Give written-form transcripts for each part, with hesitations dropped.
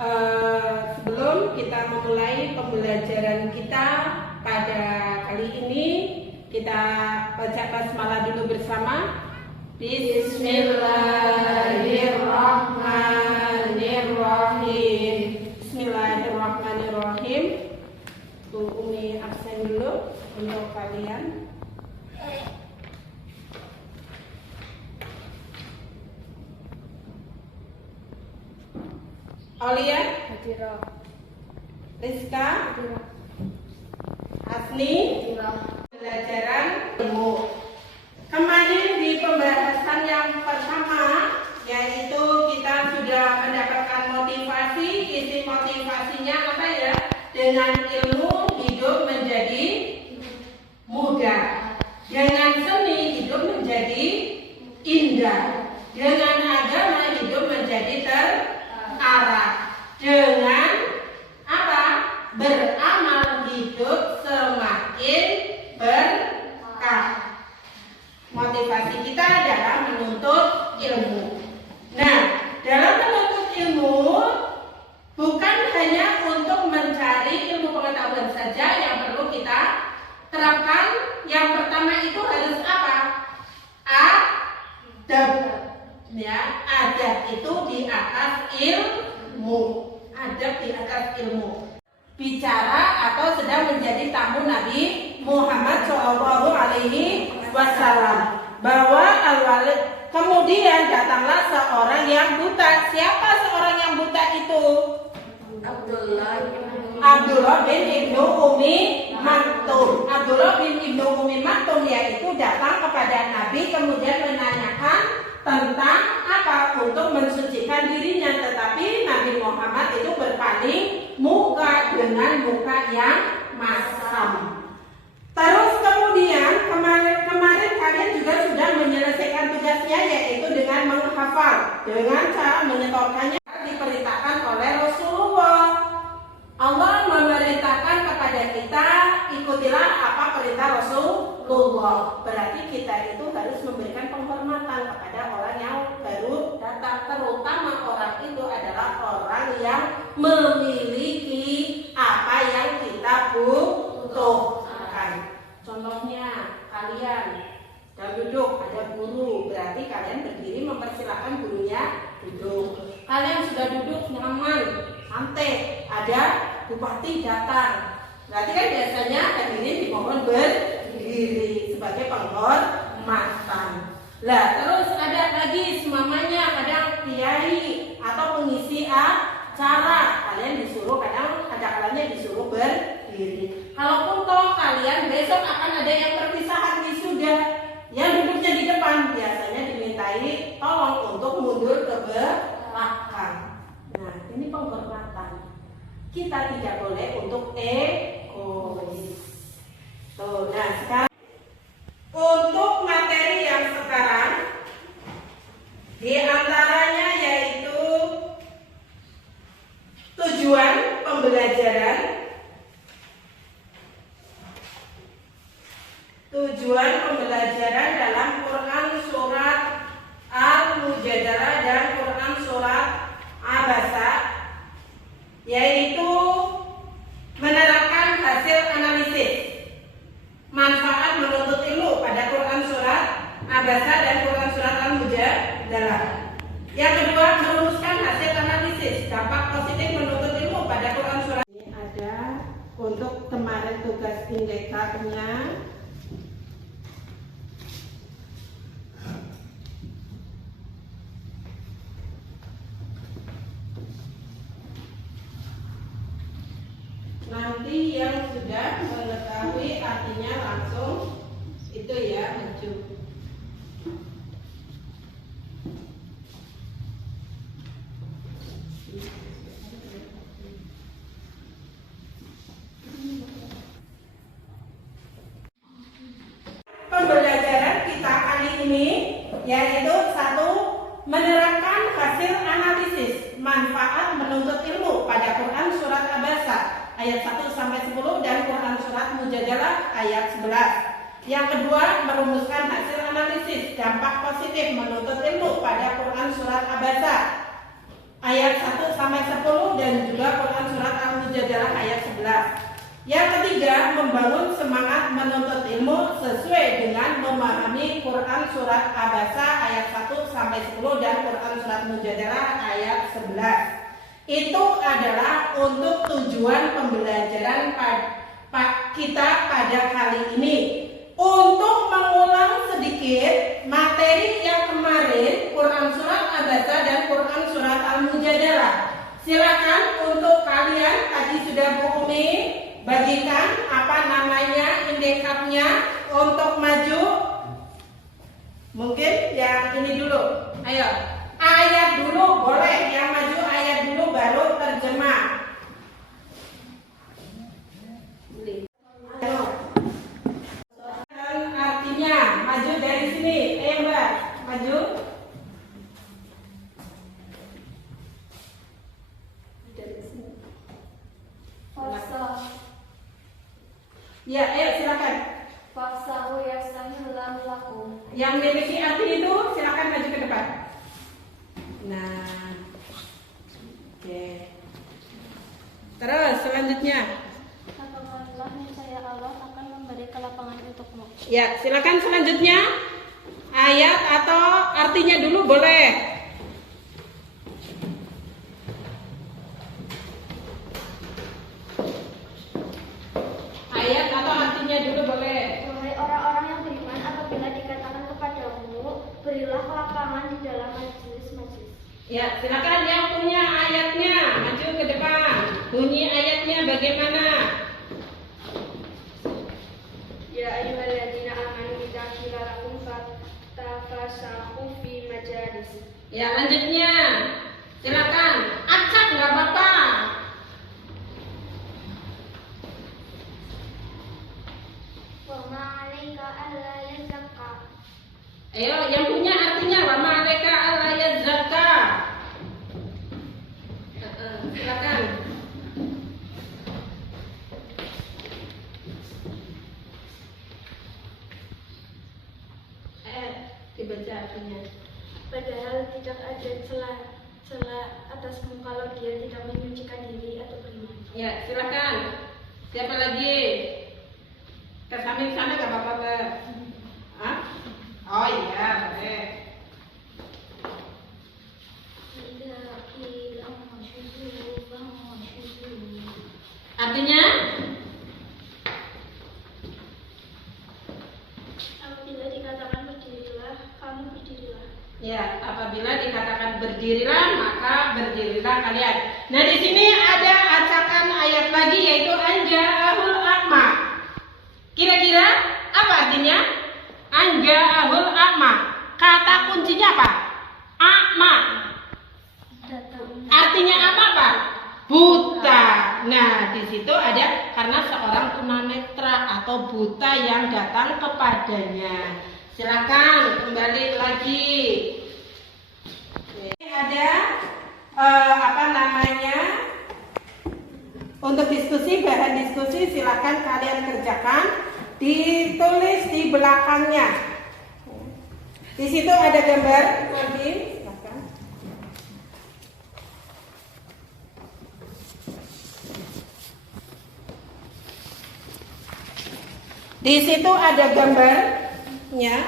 Sebelum kita memulai pembelajaran kita pada kali ini, kita baca basmalah dulu bersama. Bismillahirrahmanirrahim. Bismillahirrahmanirrahim. Tuh, Umi absen dulu untuk kalian. Aulia, Rizka, Asni, pembelajaran ilmu. Kemarin di pembahasan yang pertama, yaitu kita sudah mendapatkan motivasi. Isi motivasinya apa ya? Dengan ilmu hidup menjadi mudah, dengan seni hidup menjadi indah, dengan agama hidup menjadi terarah, dengan apa? Beramal hidup semakin berkah. Motivasi kita adalah menuntut ilmu. Nah, dalam menuntut ilmu bukan hanya untuk mencari ilmu pengetahuan saja yang perlu kita terapkan. Yang pertama itu harus apa? Adab. Ya, adab itu di atas ilmu. Adab di atas ilmu. Bicara atau sedang menjadi tamu Nabi Muhammad SAW, bahwa al-walid, kemudian datanglah seorang yang buta. Siapa seorang yang buta itu? Abdullah bin Ibnu Umi Maktum. Abdullah bin Ibnu Umi Maktum yaitu datang kepada Nabi kemudian menanyakan tentang apa? Untuk mensucikan dirinya, tetapi Nabi Muhammad itu berpaling muka dengan muka yang masam. Terus kemudian kemarin kalian juga sudah menyelesaikan tugasnya, yaitu dengan menghafal, dengan cara menyetorkannya diperintahkan oleh Rasulullah. Allah memerintahkan kepada kita, ikutilah apa perintah Rasulullah. Berarti kita itu harus memberikan penghormatan kepada orang yang baru datang, terutama orang itu adalah orang yang memiliki apa yang kita butuhkan. Contohnya kalian dan duduk, ada guru, berarti kalian berdiri mempersilahkan gurunya duduk. Kalian sudah duduk nyaman, santai, ada bupati datang, berarti kan biasanya hadirin dimohon berdiri sebagai penghormatan. Lah terus ada lagi semamanya, kadang kiai atau pengisi acara, kalian disuruh, kadang ada kalanya disuruh berdiri. Kalaupun toh kalian besok akan ada yang perpisahan wisuda, yang duduknya di depan biasanya dimintai tolong untuk mundur ke belakang. Nah, ini penghormatan. Kita tidak boleh untuk egois. Tuh, nah sekarang untuk materi yang sekarang di antaranya yaitu tujuan pembelajaran. Tujuan pembelajaran dalam Quran surat Al-Mujadalah dan Quran surat Abasa, yaitu menerapkan hasil analisis manfaat menuntut ilmu pada Quran surat Abasa dan Quran surat Al-Mujadalah. Yang kedua, merumuskan hasil analisis dampak positif menuntut ilmu pada Quran surat. Ini ada untuk kemarin tugas indikatornya. Nanti yang sudah mengetahui artinya langsung itu ya maju. Pembelajaran kita kali ini yaitu satu, menerapkan hasil analisis manfaat menuntut ilmu pada Quran surat Abasa ayat 1-10 dan Quran surat Mujadalah ayat 11. Yang kedua, merumuskan hasil analisis dampak positif menuntut ilmu pada Quran surat Abasa ayat 1 sampai 10 dan juga Quran surat Al-Mujadalah ayat 11. Yang ketiga, membangun semangat menuntut ilmu sesuai dengan memahami Quran surat Abasa ayat 1 sampai 10 dan Quran surat Mujadalah ayat 11. Itu adalah untuk tujuan pembelajaran kita pada kali ini. Untuk mengulang sedikit materi yang kemarin, Quran surat Abasa dan Quran surat Al-Mujadalah. Silakan untuk kalian, tadi sudah Bu Umi bagikan apa namanya indikatornya untuk maju. Mungkin yang ini dulu. Ayo, ayat dulu boleh, yang maju ayat dulu baru terjemah. Ayo. Dan artinya maju dari sini. Mbak, maju. Dari sini. Ya, silakan. Fasahu yastahillahu lakum. Yang memiliki arti itu silakan maju ke depan. Nah, oke. Terus selanjutnya. Katakanlah niscaya Allah akan memberi kelapangan untukmu. Ya, silakan selanjutnya. Ayat atau artinya dulu boleh. Ayat atau artinya dulu boleh. Wahai orang-orang yang beriman, apabila dikatakan kepadamu, berilah kelapangan di dalam majelis-majelis. Ya, silakan yang punya ayatnya maju ke depan. Bunyi ayatnya bagaimana? Ya ayyuhalladzina amanu idza qila lakum fatafassahu fi majalis. Ya, lanjutnya. Silakan. Acak nggak apa-apa. Wa ma 'alaika alla yazakka. Ayo, yang punya artinya wa ma'alaika alla yazakka. Silakan. Dibaca artinya. Padahal tidak ada celah atasmu kalau dia tidak menyucikan diri atau beriman. Ya, silakan. Siapa lagi? Ke samping sana nggak apa-apa, Mbak. Hah? Oh iya, boleh. Artinya? Apabila dikatakan berdirilah, kamu berdirilah. Ya, apabila dikatakan berdirilah, maka berdirilah kalian. Nah, di sini ada acakan ayat lagi yaitu anja'ahul a'ma. Kira-kira apa artinya? Anja'ahul a'ma. Kata kuncinya apa? A'ma. Artinya apa? Buta. Nah, di situ ada karena seorang tunanetra atau buta yang datang kepadanya. Silakan kembali lagi. Ini ada apa namanya? Untuk diskusi, bahan diskusi silakan kalian kerjakan. Ditulis di belakangnya. Di situ ada gambar lagi. Silakan. Di situ ada gambarnya.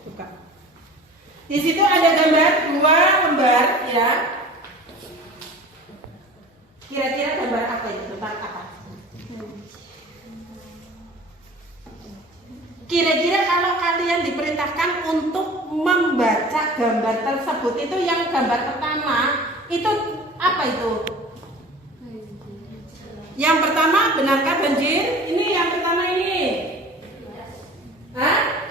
Buka. Di situ ada gambar 2 lembar, ya. Kira-kira gambar apa itu? Tentang apa? Kira-kira kalau kalian diperintahkan untuk membaca gambar tersebut, itu yang gambar pertama itu apa itu? Yang pertama, benarkah banjir? Ini yang pertama ini. Hah?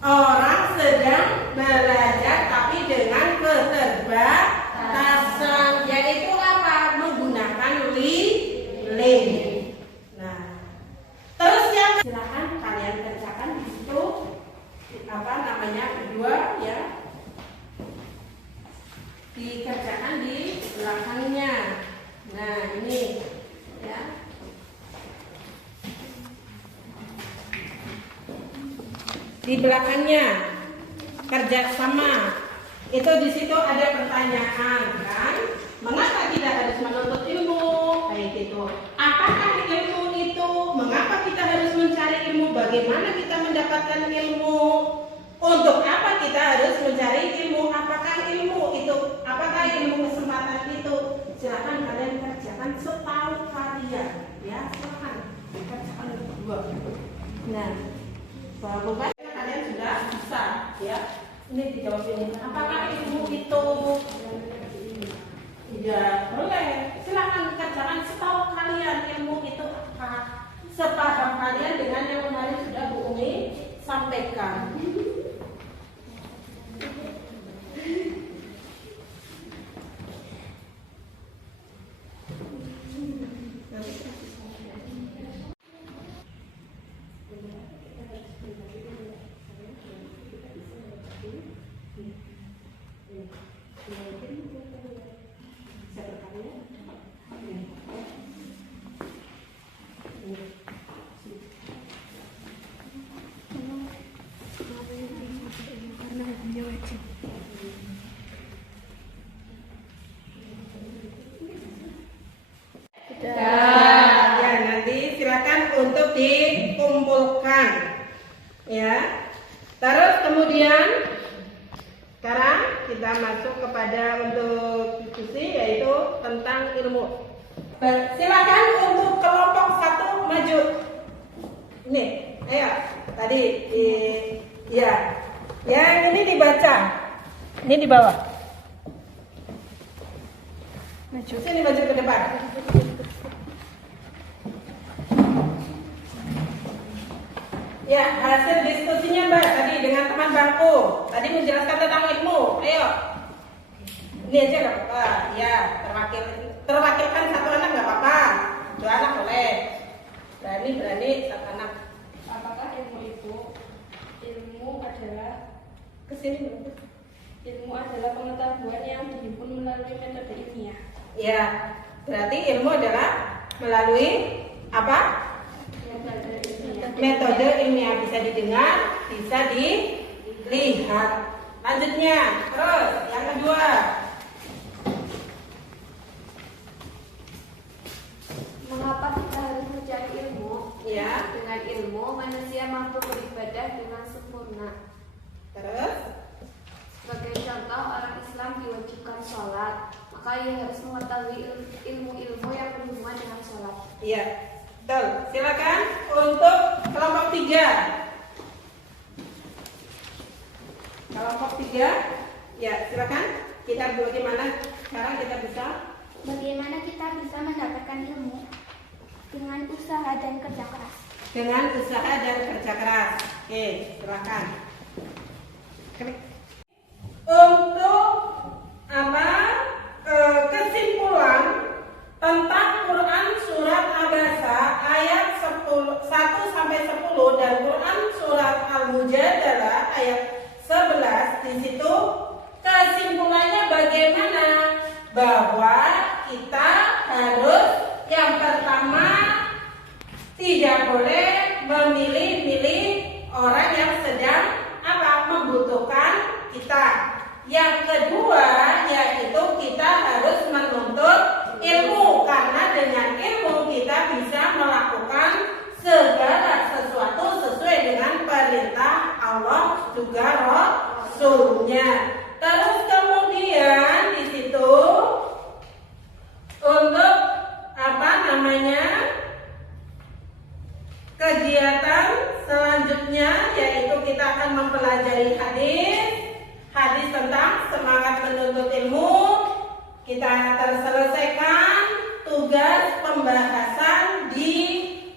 Orang sedang belajar tapi dengan keterbatasan, yaitu apa? Menggunakan link. Nah, terus yang silakan kalian kerjakan di situ. Apa namanya? Kedua, ya. Dikerjakan di belakangnya. Nah, ini ya. Di belakangnya. kerjasama. Itu di situ ada pertanyaan kan? Mengapa kita harus menuntut ilmu? Kayak gitu. Apakah ilmu itu? Mengapa kita harus mencari ilmu? Bagaimana kita mendapatkan ilmu? Untuk apa kita harus mencari ilmu? Apakah ilmu itu? Apakah ilmu kesempatan itu? Silakan kalian kerjakan setahu kalian, ya. Silakan kerjakan berdua. Nah, Bapak kalian sudah bisa, ya. Ini dijawab ini. Apakah ilmu itu? Ya, boleh. Silakan kerjakan setahu kalian ilmu itu apa. Sepaham kalian dengan yang kemarin sudah Bu Umi sampaikan. Ya, nanti silakan untuk dikumpulkan, ya. Terus kemudian sekarang kita masuk kepada untuk diskusi, yaitu tentang ilmu. Silakan untuk kelompok 1 maju. Ini, ayo. Tadi ya. Yang ini dibaca. Ini di bawah. Maju sini, maju ke depan. Ya, hasil diskusinya Mbak tadi dengan teman bangku. Tadi menjelaskan tentang ilmu. Ayo. Ini aja nggak apa-apa. Ya, terwakilkan 1 anak nggak apa-apa. 2 anak boleh. Berani 1 anak. Apakah ilmu adalah Kesini. ilmu adalah pengetahuan yang dihimpun melalui metode ilmiah? Ya, berarti ilmu adalah melalui apa? Metode ilmiah, bisa didengar, bisa dilihat. Lanjutnya, terus yang kedua. Mengapa kita harus mencari ilmu? Ya. Dengan ilmu manusia mampu beribadah dengan sempurna. Terus, Sebagai contoh, orang Islam diwajibkan sholat, maka ia harus mengetahui ilmu-ilmu yang berhubungan dengan sholat. iya, betul. Silakan untuk kelompok 3. Kelompok 3, ya silakan. Kita bagaimana sekarang kita bisa? Bagaimana kita bisa mendapatkan ilmu? Dengan usaha dan kerja keras. Dengan usaha dan kerja keras. Oke, silakan. Untuk apa? Kesimpulan tentang Quran surat Abasa ayat 1 sampai 10 dan Quran surat Al-Mujadalah ayat 11, di situ kesimpulannya bagaimana? Bahwa kita harus yang pertama tidak boleh memilih-milih orang yang sedang membutuhkan kita. Yang kedua yaitu kita harus menuntut ilmu, karena dengan ilmu kita bisa melakukan segala sesuatu sesuai dengan perintah Allah juga Rasulnya. Terus kemudian di situ untuk kegiatan selanjutnya yaitu kita akan mempelajari hadis tentang semangat menuntut ilmu. Kita terselesaikan tugas pembahasan di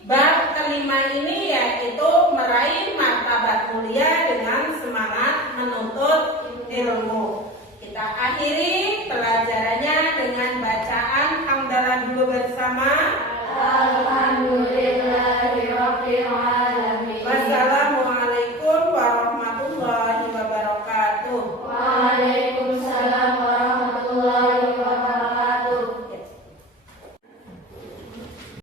bab kelima ini, yaitu meraih martabat mulia dengan semangat menuntut ilmu. Kita akhiri pelajarannya dengan bacaan hamdalah dulu bersama. Alhamdulillah.